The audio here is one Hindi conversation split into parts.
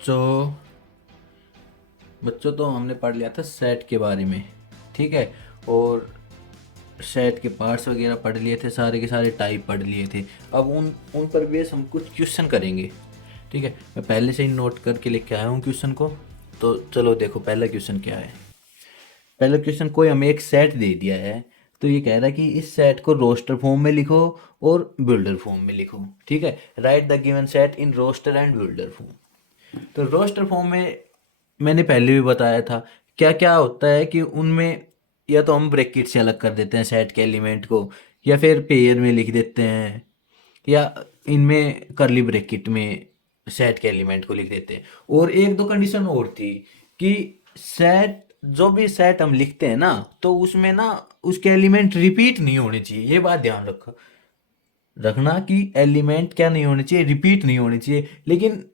बच्चों बच्चों तो हमने पढ़ लिया था सेट के बारे में। ठीक है। और सेट के पार्ट्स वगैरह पढ़ लिए थे, सारे के सारे टाइप पढ़ लिए थे। अब उन उन पर बेस हम कुछ क्वेश्चन करेंगे। ठीक है, मैं पहले से ही नोट करके लेके आया हूँ क्वेश्चन को। तो चलो देखो पहला क्वेश्चन क्या है। पहला क्वेश्चन, कोई हमें एक सेट दे दिया है। तो ये कह रहा है कि इस सेट को रोस्टर फॉर्म में लिखो और बिल्डर फॉर्म में लिखो। ठीक है, write the given set in roster and builder form. तो रोस्टर फॉर्म में मैंने पहले भी बताया था क्या क्या होता है कि उनमें या तो हम ब्रैकेट से अलग कर देते हैं सेट के एलिमेंट को, या फिर पेयर में लिख देते हैं, या इनमें करली ब्रैकेट में सेट के एलिमेंट को लिख देते हैं। और एक दो कंडीशन और थी कि सेट, जो भी सेट हम लिखते हैं ना, तो उसमें ना उसके एलिमेंट रिपीट नहीं होने चाहिए। ये बात ध्यान रखना कि एलिमेंट क्या नहीं होने चाहिए, रिपीट नहीं होने चाहिए। लेकिन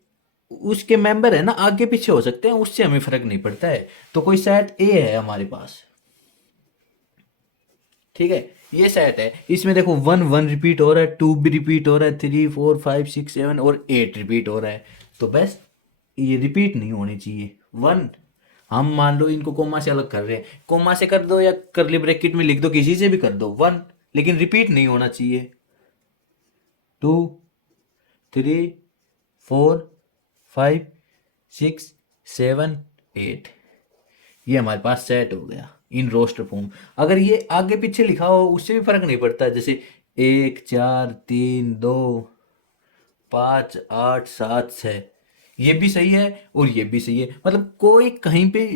उसके मेंबर है ना आगे पीछे हो सकते हैं, उससे हमें फर्क नहीं पड़ता है। तो कोई सेट ए है हमारे पास। ठीक है, ये सेट है, इसमें देखो वन वन रिपीट हो रहा है, टू भी रिपीट हो रहा है, three four five six seven और एट रिपीट हो रहा है। तो बस ये रिपीट नहीं होनी चाहिए। वन, हम मान लो इनको कोमा से अलग कर रहे हैं, कोमा से कर दो या करली ब्रैकेट में लिख दो, किसी से भी कर दो वन, लेकिन रिपीट नहीं होना चाहिए। Two, three, four, five, six, seven, eight, ये हमारे पास सेट हो गया इन रोस्टर फॉर्म। अगर ये आगे पीछे लिखा हो उससे भी फर्क नहीं पड़ता, जैसे एक चार तीन दो पाँच आठ सात छः, ये भी सही है और ये भी सही है। मतलब कोई कहीं पे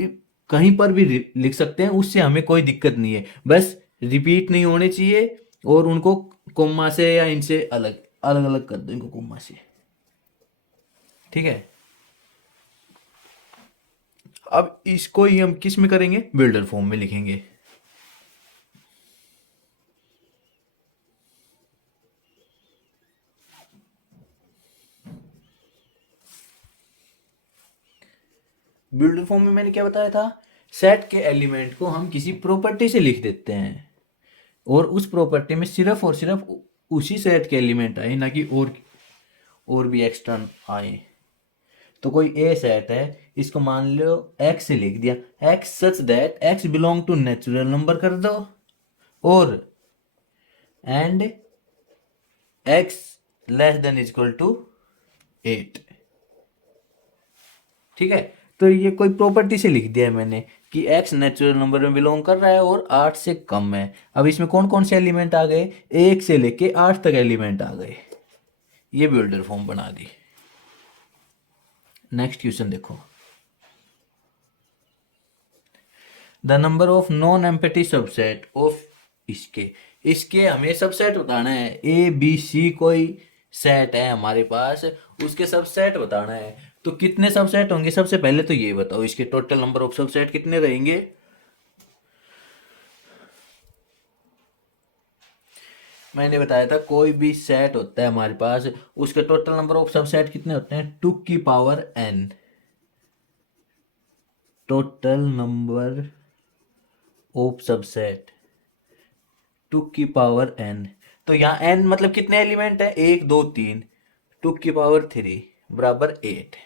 कहीं पर भी लिख सकते हैं, उससे हमें कोई दिक्कत नहीं है। बस रिपीट नहीं होने चाहिए और उनको कोमा से या इनसे अलग अलग अलग कर दो, इनको कोमा से। ठीक है, अब इसको ही हम किस में करेंगे, बिल्डर फॉर्म में लिखेंगे। बिल्डर फॉर्म में मैंने क्या बताया था, सेट के एलिमेंट को हम किसी प्रॉपर्टी से लिख देते हैं और उस प्रॉपर्टी में सिर्फ और सिर्फ उसी सेट के एलिमेंट आए, ना कि और भी एक्स्ट्रा आए। तो कोई ए सेट है, इसको मान लो एक्स से लिख दिया, x such that x belong to natural number कर दो, और and x less than equal to eight. ठीक है, तो ये कोई प्रॉपर्टी से लिख दिया है मैंने कि x नेचुरल नंबर में बिलोंग कर रहा है और 8 से कम है। अब इसमें कौन कौन से एलिमेंट आ गए, एक से लेके 8 तक एलिमेंट आ गए। ये बिल्डर फॉर्म बना दी। नेक्स्ट क्वेश्चन देखो, the number of non empty subset of, इसके इसके हमें सबसेट बताना है। ए बी सी कोई सेट है हमारे पास, उसके सबसेट बताना है। तो कितने सबसेट होंगे, सबसे पहले तो ये बताओ इसके टोटल नंबर ऑफ सबसेट कितने रहेंगे। मैंने बताया था कोई भी सेट होता है हमारे पास, उसके टोटल नंबर ऑफ सबसेट कितने होते हैं, टू की power N. Total number of subset two की पावर एन। तो यहाँ एन मतलब कितने एलिमेंट है, एक दो तीन, टू की पावर थ्री बराबर एट।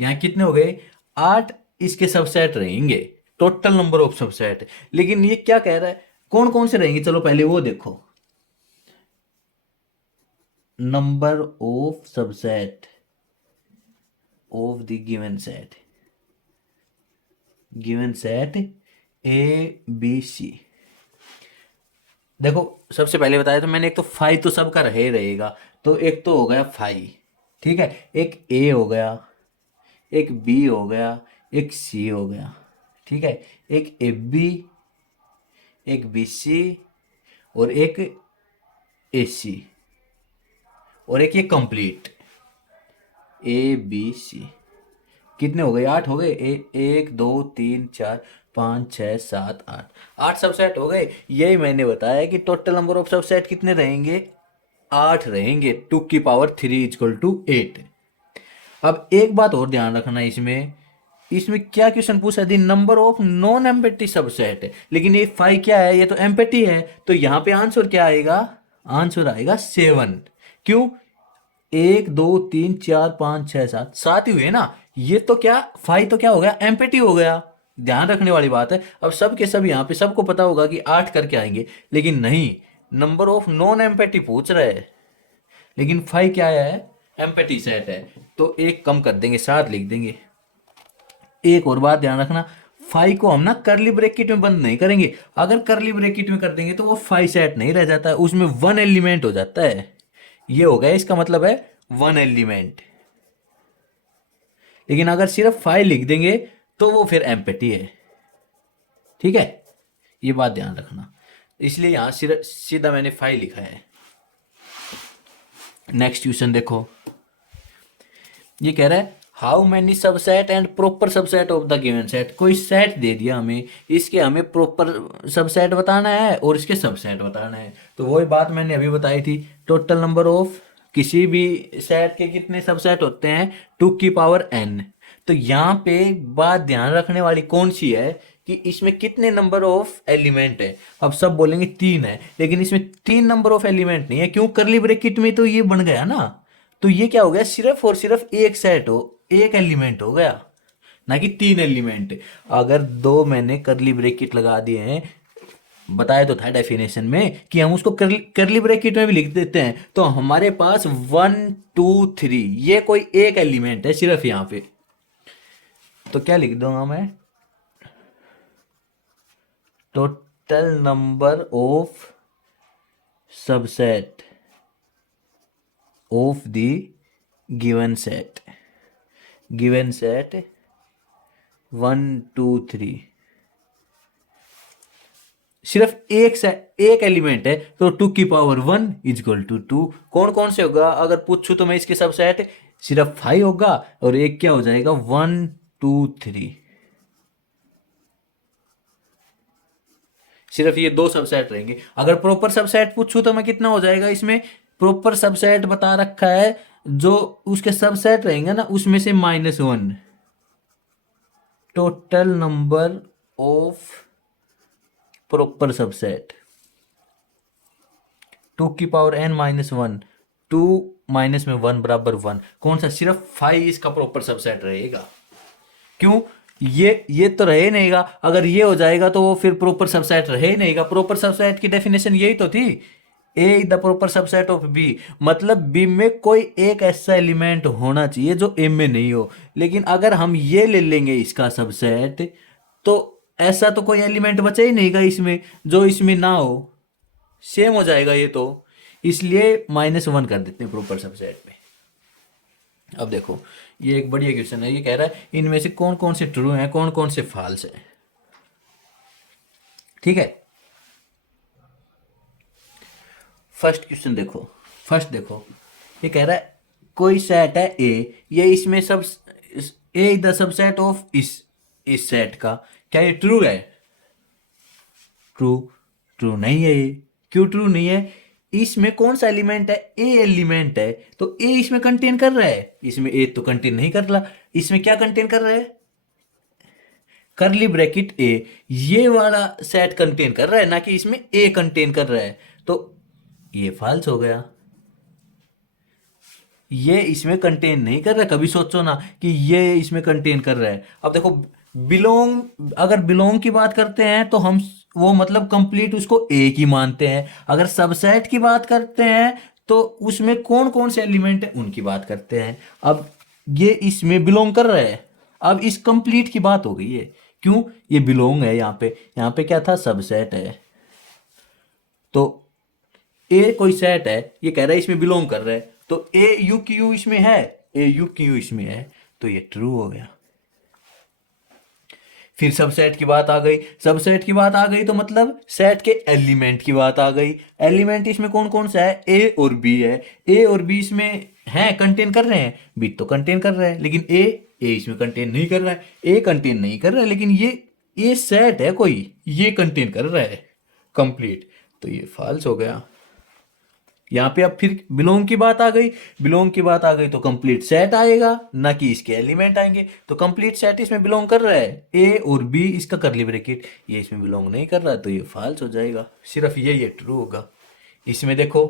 यहाँ कितने हो गए, आठ इसके सबसेट रहेंगे, टोटल नंबर ऑफ सबसेट। लेकिन ये क्या कह रहा है, कौन कौन से रहेंगे, चलो पहले वो देखो। Number of subset of the given set A B C. देखो सबसे पहले बताया तो मैंने, एक तो फाइव तो सबका रहे रहेगा, तो एक तो हो गया फाइव। ठीक है, एक ए हो गया, एक बी हो गया, एक सी हो गया। ठीक है, एक ए बी, एक बी सी और एक ए सी, और एक ये कंप्लीट ए बी सी। कितने हो गए, आठ हो गए। एक दो तीन चार पाँच छः सात आठ, आठ सबसेट हो गए। यही मैंने बताया कि टोटल नंबर ऑफ सबसेट कितने रहेंगे, आठ रहेंगे, टू की power three is equal to eight. अब एक बात और ध्यान रखना, इसमें इसमें क्या क्वेश्चन पूछा दी, number of non empty subset है, लेकिन ये फाइव क्या है, ये तो एम्पटी है। तो यहाँ पे आंसर क्या आएगा, आंसर आएगा सेवन। क्यों, एक दो तीन चार पाँच छः सात, सात ही हुए ना। ये तो क्या, फाई तो क्या हो गया, एम्प्टी हो गया। ध्यान रखने वाली बात है। अब सब के सब यहाँ पे सबको पता होगा कि 8 करके आएंगे, लेकिन नहीं, नंबर ऑफ नॉन एम्पेटी पूछ रहा है, लेकिन फाइव क्या है, एम्पेटी सेट है। तो एक कम कर देंगे, 7 लिख देंगे। एक और बात ध्यान रखना, फाइव को हम ना करली ब्रैकेट में बंद नहीं करेंगे। अगर करली ब्रैकेट में कर देंगे तो वो फाइव सेट नहीं रह जाता है, उसमें वन एलिमेंट हो जाता है। ये हो गया, इसका मतलब है वन एलिमेंट। लेकिन अगर सिर्फ फाइव लिख देंगे तो वो फिर एम्पेटी है। ठीक है, ये बात ध्यान रखना, इसलिए यहां सीधा मैंने फाइव लिखा है। नेक्स्ट क्वेश्चन देखो, ये कह रहा है how many subset and proper subset of the given set. कोई सेट दे दिया हमें, इसके हमें प्रॉपर सबसेट बताना है और इसके सबसेट बताना है। तो वही बात मैंने अभी बताई थी, टोटल नंबर ऑफ किसी भी सेट के कितने सबसेट होते हैं, 2 की पावर n। तो यहाँ पे बात ध्यान रखने वाली कौन सी है कि इसमें कितने नंबर ऑफ एलिमेंट है। अब सब बोलेंगे 3 है, लेकिन इसमें 3 नंबर ऑफ एलिमेंट नहीं है, क्यों, करली ब्रैकेट में तो ये बन गया ना। तो ये क्या हो गया, सिर्फ और सिर्फ एक सेट हो, एक एलिमेंट हो गया, ना कि 3 एलिमेंट। अगर दो मैंने करली ब्रैकेट लगा दिए हैं, बताया तो था डेफिनेशन में कि हम उसको करली ब्रैकेट में भी लिख देते हैं, तो हमारे पास 1 2 3 ये कोई एक एलिमेंट है सिर्फ यहां पे। तो क्या लिख दूंगा मैं, total number of subset of the given set, given set 1 2 3, सिर्फ एक एलिमेंट है, तो 2 की पावर 1 इज इक्वल टू 2। कौन कौन से होगा अगर पूछूं तो मैं इसके सबसेट, सिर्फ 5 होगा, और एक क्या हो जाएगा 1 2 3। सिर्फ ये दो सबसेट रहेंगे। अगर प्रॉपर सबसेट पूछूं तो मैं कितना हो जाएगा, इसमें प्रॉपर सबसेट बता रखा है, जो उसके सबसेट रहेंगे ना उसमें से -1, total number of proper subset 2 की पावर n -1, 2 माइनस में 1 बराबर 1। कौन सा, सिर्फ 5 इसका प्रॉपर सबसेट रहेगा। क्यों, ये तो रहे नहींगा, अगर ये हो जाएगा तो वो फिर प्रॉपर सबसेट रहे नहींगा। प्रॉपर सबसेट की डेफिनेशन यही तो थी, A is the proper subset of B, मतलब बी में कोई एक ऐसा एलिमेंट होना चाहिए जो ए में नहीं हो। लेकिन अगर हम ये ले लेंगे इसका सबसेट, तो ऐसा तो कोई एलिमेंट बचा ही नहींगा इसमें जो इसमें ना हो, सेम हो जाएगा ये तो, इसलिए -1 कर देते हैं प्रॉपर सबसेट में। अब देखो, ये एक बढ़िया क्वेश्चन है, ये कह रहा है इनमें से कौन कौन से ट्रू हैं, कौन कौन से फॉल्स हैं। ठीक है, फर्स्ट क्वेश्चन देखो, फर्स्ट देखो, ये कह रहा है कोई सेट है ए, ये इसमें सब, ए इज द सबसेट ऑफ इस सेट का, क्या ये ट्रू है, ट्रू, ट्रू नहीं है ये। क्यों ट्रू नहीं है, इसमें कौन सा एलिमेंट है, ए एलिमेंट है, तो ए इसमें कंटेन कर रहा है, इसमें ए तो कंटेन नहीं कर रहा। इसमें क्या कंटेन कर रहा है, करली ब्रैकेट ए, ये वाला सेट कंटेन कर रहा है, ना कि इसमें ए कंटेन कर रहा है। तो ये फॉल्स हो गया, ये इसमें कंटेन नहीं कर रहा है। कभी सोचो ना कि ये इसमें कंटेन कर रहा है। अब देखो, बिलोंग, अगर बिलोंग की बात करते हैं तो हम वो मतलब कंप्लीट उसको एक ही मानते हैं। अगर सबसेट की बात करते हैं तो उसमें कौन कौन से एलिमेंट है उनकी बात करते हैं। अब ये इसमें बिलोंग कर रहा है, अब इस कंप्लीट की बात हो गई है। क्यों, ये बिलोंग है, यहाँ पे क्या था, सबसेट है। तो ए कोई सेट है, ये कह रहा है इसमें बिलोंग कर रहा है, तो ए यू क्यू इसमें है, ए यू क्यू इसमें है, तो ये ट्रू हो गया। फिर सबसेट की बात आ गई, सबसेट की बात आ गई तो मतलब सेट के एलिमेंट की बात आ गई। एलिमेंट इसमें कौन कौन सा है, ए और बी है, ए और बी इसमें है, कंटेन कर रहे हैं, बी तो कंटेन कर रहा है, लेकिन ए इसमें कंटेन नहीं कर रहा है, ए कंटेन नहीं कर रहा है, लेकिन ये सेट है कोई, ये कंटेन कर रहा है कंप्लीट, तो ये फॉल्स हो गया। यहाँ पे अब फिर बिलोंग की बात आ गई, बिलोंग की बात आ गई तो कंप्लीट सेट आएगा, ना कि इसके एलिमेंट आएंगे। तो कंप्लीट सेट इसमें बिलोंग कर रहा है, ए और बी इसका करली ब्रैकेट, ये इसमें बिलोंग नहीं कर रहा, तो ये फॉल्स हो जाएगा। सिर्फ ये ट्रू होगा। इसमें देखो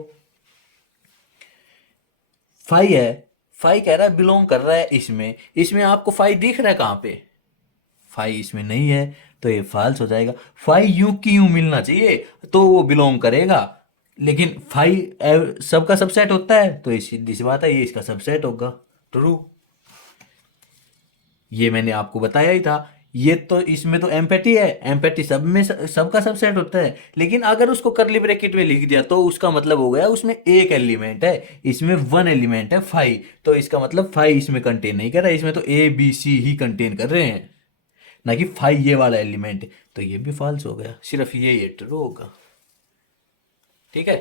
5 है, फाइव कह रहा है बिलोंग कर रहा है इसमें, इसमें आपको फाइव दिख रहा है कहाँ पे? फाइव इसमें नहीं है, तो ये फॉल्स हो जाएगा। फाइव यूं की यूं मिलना चाहिए तो वो बिलोंग करेगा, लेकिन फाइव सबका सबसेट होता है, तो ये सीधी सी बात है, ये इसका सबसेट होगा। ट्रू। ये मैंने आपको बताया ही था। ये तो इसमें तो एम्पैथी है, एम्पैथी सब में सबका सबसेट होता है, लेकिन अगर उसको करली ब्रैकेट में लिख दिया तो उसका मतलब हो गया उसमें एक एलिमेंट है, इसमें वन एलिमेंट है फाइव, तो इसका मतलब फाइव इसमें कंटेन नहीं कर रहा है, इसमें तो ए बी सी ही कंटेन कर रहे हैं, ना कि फाइव ये वाला एलिमेंट। तो ये भी फॉल्स हो गया, सिर्फ ये ट्रू होगा। ठीक है,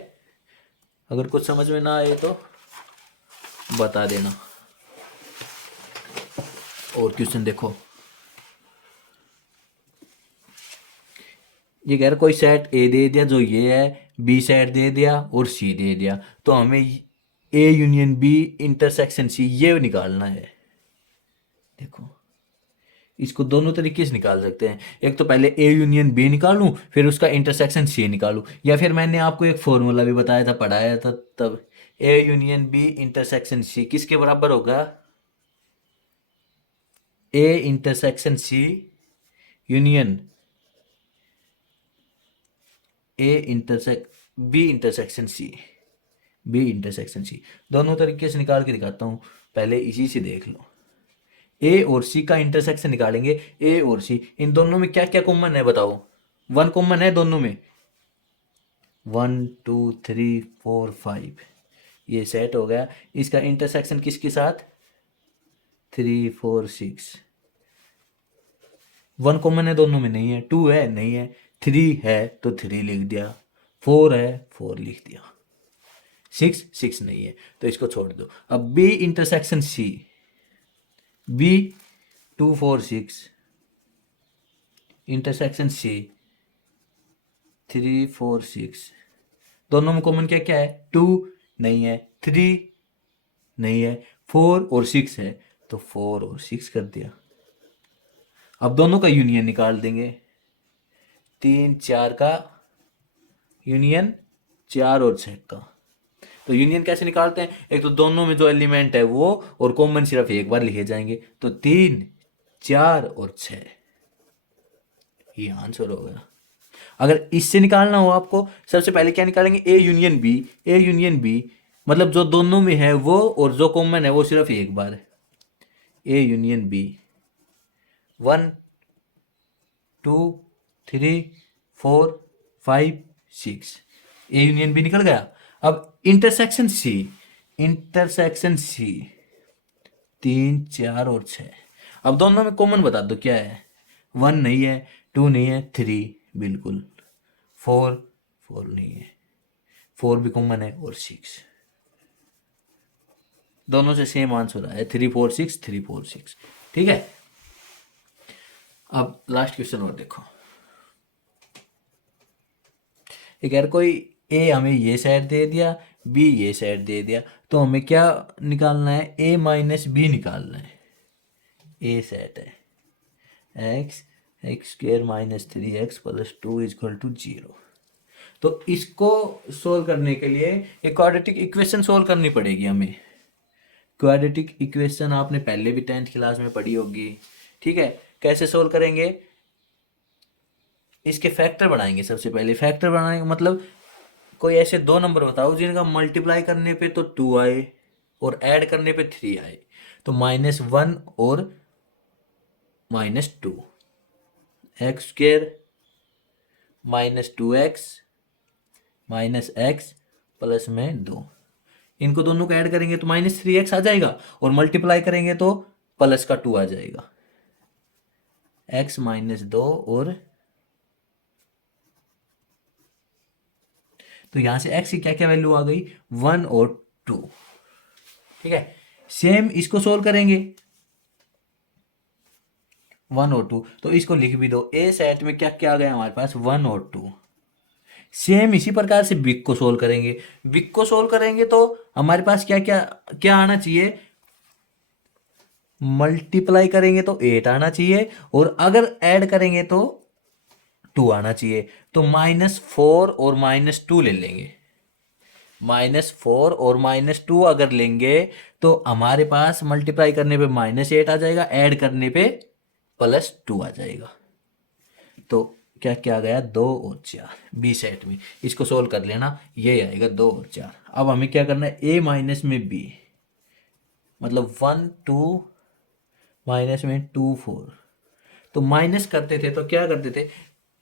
अगर कुछ समझ में ना आए तो बता देना। और क्वेश्चन देखो, ये कह रहा कोई सेट ए दे दिया जो ये है, बी सेट दे दिया और सी दे दिया, तो हमें A union B intersection C ये निकालना है। देखो, इसको दोनों तरीके से निकाल सकते हैं, एक तो पहले ए यूनियन बी निकालूं, फिर उसका इंटरसेक्शन सी निकालूं, या फिर मैंने आपको एक फॉर्मूला भी बताया था, पढ़ाया था तब, A union B intersection C किसके बराबर होगा? A intersection C union A intersect B intersection C, B intersection C. दोनों तरीके से निकाल के दिखाता हूँ, पहले इसी से देख लो। ए और सी का इंटरसेक्शन निकालेंगे, ए और सी, इन दोनों में क्या क्या कॉमन है बताओ? वन कॉमन है दोनों में, 1 2 3 4 5, ये सेट हो गया। इसका इंटरसेक्शन किसके साथ? 3 4 6। वन कॉमन है दोनों में, नहीं है। टू है, नहीं है। थ्री है तो थ्री लिख दिया, फोर है फोर लिख दिया, सिक्स सिक्स नहीं है तो इसको छोड़ दो। अब B intersection C, B 2 4 6 intersection C 3 4 6, दोनों में कॉमन क्या क्या है? टू नहीं है, थ्री नहीं है, फोर और सिक्स है, तो फोर और सिक्स कर दिया। अब दोनों का यूनियन निकाल देंगे, 3 4 का यूनियन, 4 और 6 का। तो यूनियन कैसे निकालते हैं? एक तो दोनों में जो एलिमेंट है वो, और कॉमन सिर्फ एक बार लिखे जाएंगे, तो 3 4 और 6, ये आंसर हो गया। अगर इससे निकालना हो आपको, सबसे पहले क्या निकालेंगे? A union B, A union B मतलब जो दोनों में है वो, और जो कॉमन है वो सिर्फ एक बार है। A union B, 1 2 3 4 5 6, A union B निकल गया। अब इंटरसेक्शन सी, इंटरसेक्शन सी 3 4 और 6, अब दोनों में कॉमन बता दो क्या है? वन नहीं है, टू नहीं है, थ्री बिल्कुल, फोर फोर नहीं है, फोर भी कॉमन है, और सिक्स, दोनों से सेम आंसर आया, 3 4 6 3 4 6। ठीक है, अब लास्ट क्वेश्चन और देखो। एक यार कोई ए हमें ये सेट दे दिया, बी ये सेट दे दिया, तो हमें क्या निकालना है? ए माइनस बी निकालना है। ए सेट है x² - 3x + 2 = 0, तो इसको सोल्व करने के लिए एक क्वाड्रेटिक इक्वेशन सोल्व करनी पड़ेगी हमें। क्वाड्रेटिक इक्वेशन आपने पहले भी 10th क्लास में पढ़ी होगी। ठीक है, कैसे सोल्व करेंगे? इसके फैक्टर बनाएंगे। सबसे पहले फैक्टर बनाएंगे मतलब कोई ऐसे दो नंबर बताओ जिनका मल्टीप्लाई करने पे तो 2 आए और ऐड करने पे 3 आए, तो -1 और -2, x² - 2x -x +2, इनको दोनों को ऐड करेंगे तो -3x आ जाएगा, और मल्टीप्लाई करेंगे तो प्लस का 2 आ जाएगा, x -2 और, तो यहां से x की क्या क्या वैल्यू आ गई? 1 और 2। ठीक है, सेम इसको सोल्व करेंगे, 1 और 2, तो इसको लिख भी दो। ए सेट में क्या क्या आ गया हमारे पास? 1 और 2। सेम इसी प्रकार से बिग को सोल्व करेंगे, बिग को सोल्व करेंगे तो हमारे पास क्या क्या क्या आना चाहिए? मल्टीप्लाई करेंगे तो 8 आना चाहिए, और अगर ऐड करेंगे तो 2 आना चाहिए, तो -4 और -2 ले लेंगे। -4 और -2 अगर लेंगे तो हमारे पास मल्टीप्लाई करने पे -8 आ जाएगा, ऐड करने पे +2 आ जाएगा। तो क्या क्या गया, 2 और 4 बी सेट में। इसको सोल्व कर लेना, ये आएगा 2 और 4। अब हमें क्या करना है, ए माइनस में बी, मतलब 1 2 माइनस में 2 4। तो माइनस करते थे तो क्या करते थे,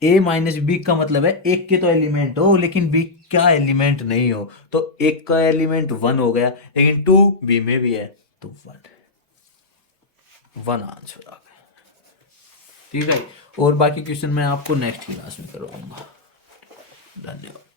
ए माइनस बी का मतलब है एक के तो एलिमेंट हो लेकिन बी का एलिमेंट नहीं हो। तो एक का एलिमेंट 1 हो गया लेकिन 2 बी में भी है, तो 1 1 आंसर आ गया। ठीक है, और बाकी क्वेश्चन मैं आपको नेक्स्ट क्लास में करवाऊंगा। धन्यवाद।